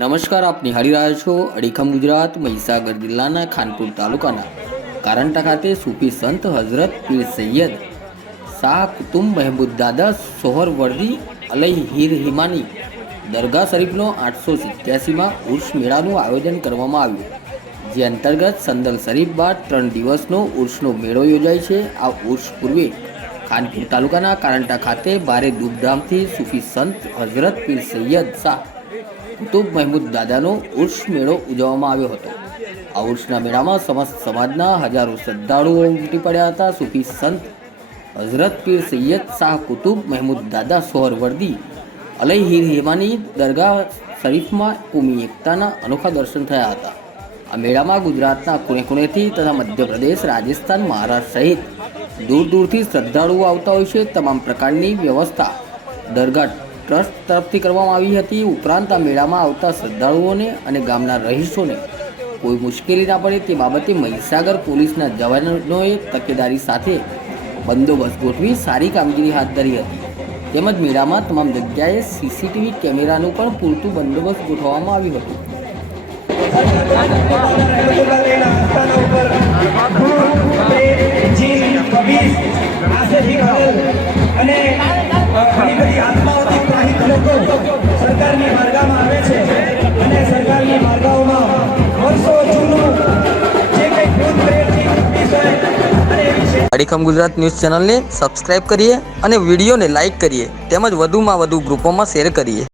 નમસ્કાર, આપ નિહાળી રહ્યા છો અડીખમ ગુજરાત, મહીસાગર જિલ્લાના ખાનપુર તાલુકાના કારંટા ખાતે સૂફી સંત હઝરત પીર સૈયદ શાહ કુતુબ મહેમૂદ દાદા સોહર વર્દી અલઈ હીર હિમાની દરગાહ શરીફનો આઠસો સિત્યાસીમાં ઉર્ષ મેળાનું આયોજન કરવામાં આવ્યું. જે અંતર્ગત સંદલ શરીફ બાદ ત્રણ દિવસનો ઉર્ષનો મેળો યોજાય છે. આ ઉર્ષ પૂર્વે ખાનપુર તાલુકાના કારંટા ખાતે ભારે ધૂમધામથી સૂફી સંત હઝરત પીર સૈયદ શાહ કુતુબ મહેમૂદ દાદાનો ઉર્ષ મેળો ઉજવવામાં આવ્યો હતો. આ ઉર્ષના મેળામાં સમસ્ત સમાજના હજારો શ્રદ્ધાળુઓ ઉમટી પડ્યા હતા. સૂફી સંત હઝરત પીર સૈયદ શાહ કુતુબ મહેમૂદ દાદા સોહરવર્દી વર્દી હીર હેમાની દરગાહ શરીફમાં કોમી એકતાના અનોખા દર્શન થયા હતા. આ મેળામાં ગુજરાતના ખૂણે ખૂણેથી તથા મધ્યપ્રદેશ, રાજસ્થાન, મહારાષ્ટ્ર સહિત દૂર દૂરથી શ્રદ્ધાળુઓ આવતા હોય છે. તમામ પ્રકારની વ્યવસ્થા દરગાહ ટ્રસ્ટ તરફથી કરવામાં આવી હતી. ઉપરાંત આ મેળામાં આવતા શ્રદ્ધાળુઓને અને ગામના રહીશોને કોઈ મુશ્કેલી ના પડે તે બાબતે મહીસાગર પોલીસના જવાનોએ તકેદારી સાથે બંદોબસ્ત ગોઠવી સારી કામગીરી હાથ ધરી હતી. તેમજ મેળામાં તમામ જગ્યાએ સીસીટીવી કેમેરાનું પણ પૂરતું બંદોબસ્ત ગોઠવવામાં આવ્યું હતું. અને બધી પ્રવાહિત લોકો સરકારની માર્ગામાં આવે છે અને સરકારની માર્ગાઓમાં વર્ષો જૂનું જે કંઈ એવી છે. અડીખમ ગુજરાત ન્યૂઝ ચેનલને સબસ્ક્રાઇબ કરીએ અને વિડીયોને લાઇક કરીએ. તેમજ વધુમાં વધુ ગ્રુપોમાં શેર કરીએ.